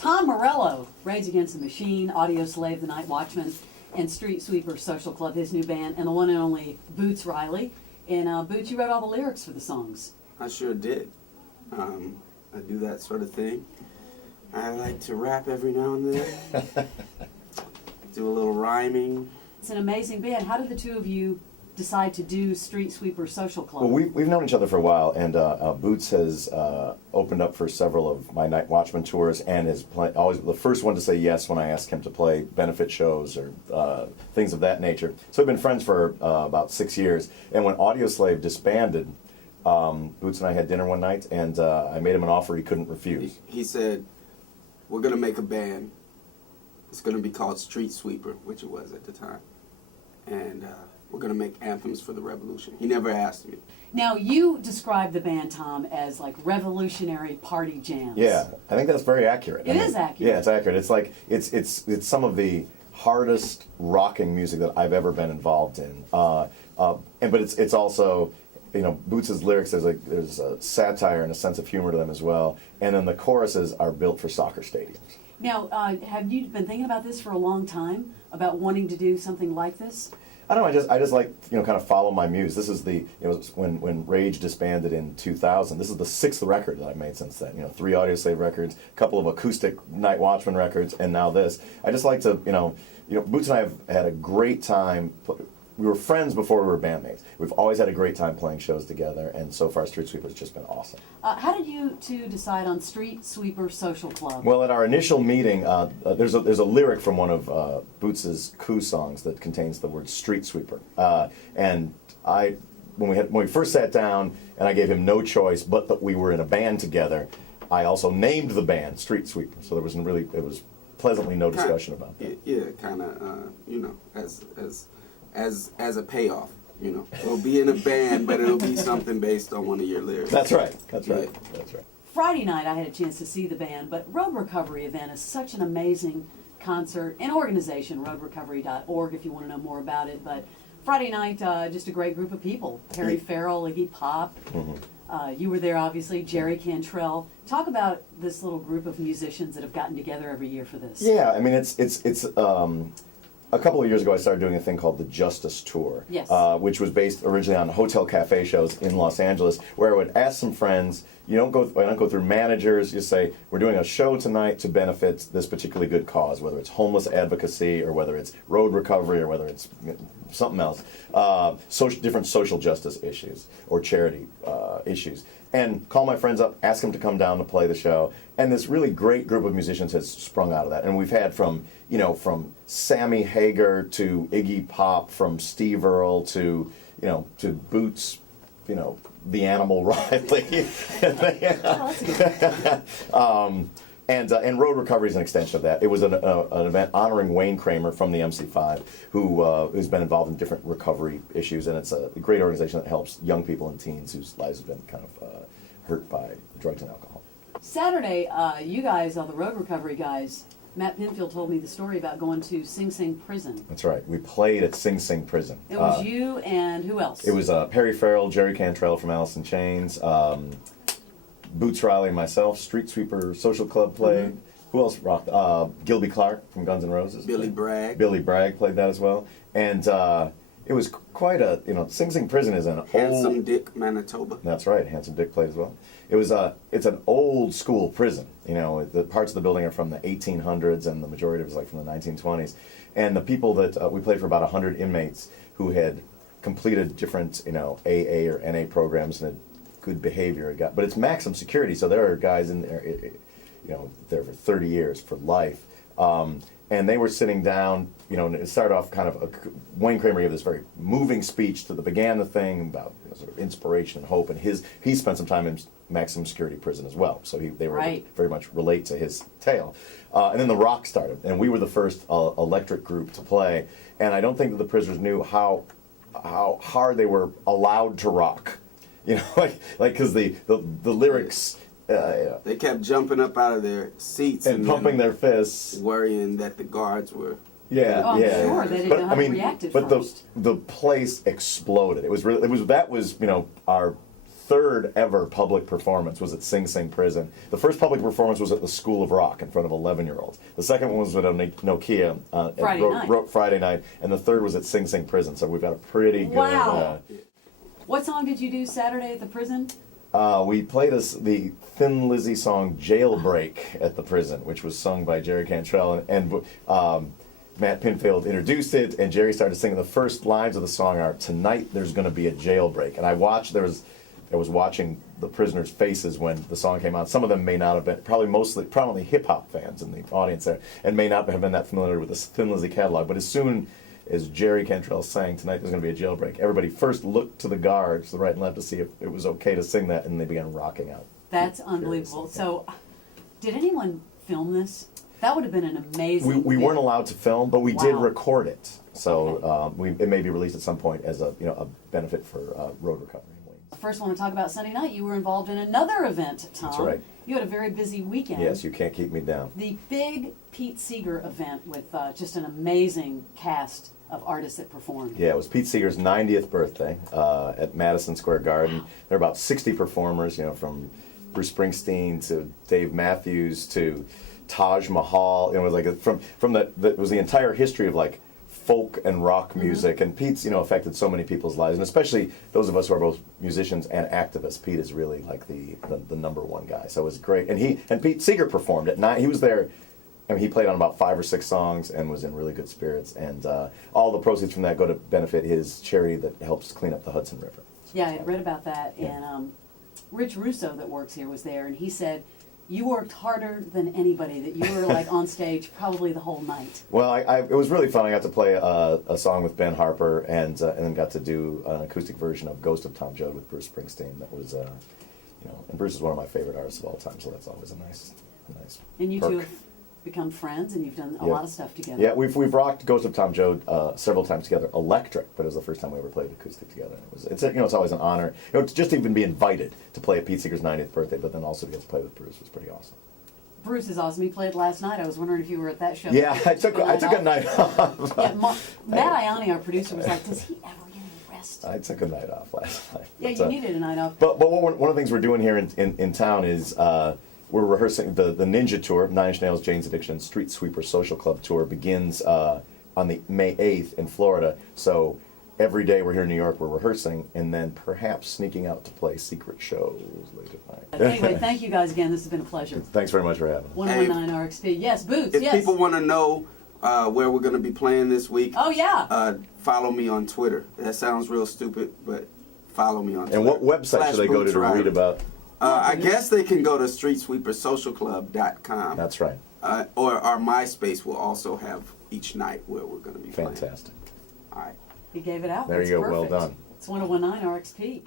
Tom Morello, Rage Against the Machine, Audio Slave, The Night Watchman, and Street Sweeper Social Club, his new band, and the one and only Boots Riley. And Boots, you wrote all the lyrics for the songs. I sure did. I do that sort of thing. I like to rap every now and then. Do a little rhyming. It's an amazing band. How did the two of you decide to do Street Sweeper Social Club? Well, we've known each other for a while, and Boots has opened up for several of my Night Watchman tours, and is always the first one to say yes when I ask him to play benefit shows or things of that nature. So we've been friends for about 6 years, and when Audio Slave disbanded, Boots and I had dinner one night, and I made him an offer he couldn't refuse. He said, "We're going to make a band. It's going to be called Street Sweeper," which it was at the time. And we're going to make anthems for the revolution. He never asked me. Now, you describe the band, Tom, as like revolutionary party jams. Yeah, I think that's very accurate. It is accurate. Yeah, it's accurate. It's like it's some of the hardest rocking music that I've ever been involved in. But it's also, you know, Boots' lyrics, there's a satire and a sense of humor to them as well. And then the choruses are built for soccer stadiums. Now, have you been thinking about this for a long time, about wanting to do something like this? I don't know. I just like, you know, kind of follow my muse. This is when Rage disbanded in 2000. This is the 6th record that I've made since then. You know, 3 Audio Slave records, a couple of acoustic Night Watchman records, and now this. I just like to, you know, Boots and I have had a great time. We were friends before we were bandmates. We've always had a great time playing shows together, and so far Street Sweeper has just been awesome. How did you two decide on Street Sweeper Social Club? Well, at our initial meeting, there's a lyric from one of Boots's coup songs that contains the word Street Sweeper, and when we first sat down, and I gave him no choice but that we were in a band together, I also named the band Street Sweeper. So there wasn't really, it was pleasantly no discussion about that. Yeah, kind of, you know, as a payoff, you know. We'll be in a band, but it'll be something based on one of your lyrics. That's right. That's right. Yeah. That's right. Friday night I had a chance to see the band, but Road Recovery event is such an amazing concert and organization, roadrecovery.org if you want to know more about it. But Friday night, just a great group of people. Perry Farrell, Iggy Pop. You were there, obviously. Jerry Cantrell. Talk about this little group of musicians that have gotten together every year for this. Yeah, I mean, it's a couple of years ago, I started doing a thing called the Justice Tour, yes. Which was based originally on hotel cafe shows in Los Angeles, where I would ask some friends. I don't go through managers. You say, we're doing a show tonight to benefit this particularly good cause, whether it's homeless advocacy or whether it's road recovery or whether it's something else, different social justice issues or charity issues. And call my friends up, ask them to come down to play the show. And this really great group of musicians has sprung out of that. And we've had from Sammy Hagar to Iggy Pop, from Steve Earle to Boots, the Animal Riley. And Road Recovery is an extension of that. It was an event honoring Wayne Kramer from the MC5, who's been involved in different recovery issues, and it's a great organization that helps young people and teens whose lives have been kind of hurt by drugs and alcohol. Saturday, you guys, the Road Recovery guys, Matt Pinfield told me the story about going to Sing Sing Prison. That's right. We played at Sing Sing Prison. It was you and who else? It was Perry Farrell, Jerry Cantrell from Alice in Chains, Boots Riley and myself, Street Sweeper Social Club played. Mm-hmm. Who else rocked? Gilby Clarke from Guns N' Roses. Billy Bragg. Billy Bragg played that as well. And it was quite a, Sing Sing Prison is an Handsome Dick, Manitoba. That's right, Handsome Dick played as well. It's an old school prison. The parts of the building are from the 1800s and the majority of it is like from the 1920s. And the people that we played for about 100 inmates who had completed different, AA or NA programs and had good behavior. But it's maximum security, so there are guys in there, there for 30 years, for life. And they were sitting down, and it started off kind of, Wayne Kramer gave this very moving speech that began the thing about sort of inspiration and hope, and he spent some time in maximum security prison as well, so they were able to very much relate to his tale. And then the rock started, and we were the first electric group to play, and I don't think that the prisoners knew how hard they were allowed to rock. Because the lyrics. They kept jumping up out of their seats and pumping their fists, worrying that the guards were. Yeah, oh, yeah. Sure, they didn't know how to react at first. The place exploded. That was our third ever public performance was at Sing Sing Prison. The first public performance was at the School of Rock in front of 11-year-olds. The second one was at a Nokia Friday night, and the third was at Sing Sing Prison. So we've got a pretty good. Wow. What song did you do Saturday at the prison? We played the Thin Lizzy song "Jailbreak" at the prison, which was sung by Jerry Cantrell, and Matt Pinfield introduced it, and Jerry started singing. The first lines of the song are, "Tonight there's going to be a jailbreak," and I was watching the prisoners' faces when the song came out. Some of them may not have been, probably hip hop fans in the audience there, and may not have been that familiar with the Thin Lizzy catalog. But as soon as Jerry Cantrell sang "Tonight there's going to be a jailbreak," everybody first looked to the guards, to the right and left, to see if it was okay to sing that, and they began rocking out. That's unbelievable. So, did anyone film this? That would have been an amazing. We weren't allowed to film, but we did Wow. record it. So it may be released at some point as a benefit for road recovery. First, I want to talk about Sunday night. You were involved in another event, Tom. That's right. You had a very busy weekend. Yes, you can't keep me down. The big Pete Seeger event with just an amazing cast of artists that performed. Yeah, it was Pete Seeger's 90th birthday at Madison Square Garden. Wow. There were about 60 performers, from Bruce Springsteen to Dave Matthews to Taj Mahal. It was like it was the entire history of like folk and rock music, and Pete's affected so many people's lives, and especially those of us who are both musicians and activists. Pete is really like the number one guy. So it was great, and Pete Seeger performed at night. He was there. I mean, he played on about 5 or 6 songs and was in really good spirits. And all the proceeds from that go to benefit his charity that helps clean up the Hudson River. Yeah, I had read about that, and Rich Russo that works here was there, and he said, you worked harder than anybody, that you were like on stage probably the whole night. Well, it was really fun. I got to play a song with Ben Harper, and then got to do an acoustic version of "Ghost of Tom Joad" with Bruce Springsteen. That was, and Bruce is one of my favorite artists of all time, so that's always a nice And you perk. two have become friends, and you've done a lot of stuff together. Yeah, we've rocked "Ghost of Tom Joad" several times together, electric, but it was the first time we ever played acoustic together. It's always an honor, to just even be invited to play at Pete Seeger's 90th birthday, but then also to get to play with Bruce was pretty awesome. Bruce is awesome. He played last night. I was wondering if you were at that show. Yeah, I took a night off. Yeah, Matt Ioni, our producer, was like, does he ever get any rest? I took a night off last night. Yeah, But, you needed a night off. But one of the things we're doing here in town is we're rehearsing the Ninja Tour, Nine Inch Nails, Jane's Addiction, Street Sweeper Social Club Tour begins on the May 8th in Florida. So every day we're here in New York, we're rehearsing, and then perhaps sneaking out to play secret shows late at night. Anyway, thank you guys again. This has been a pleasure. Thanks very much for having me. 119 RXP. Yes, Boots. If Yes. people want to know where we're going to be playing this week, Oh, yeah. follow me on Twitter. That sounds real stupid, but follow me on Twitter. And what website should they go to read about? I guess they can go to streetsweepersocialclub.com. That's right. Or our MySpace will also have each night where we're going to be playing. Fantastic. All right. He gave it out. There you That's go. Well perfect. done. It's 119 RXP.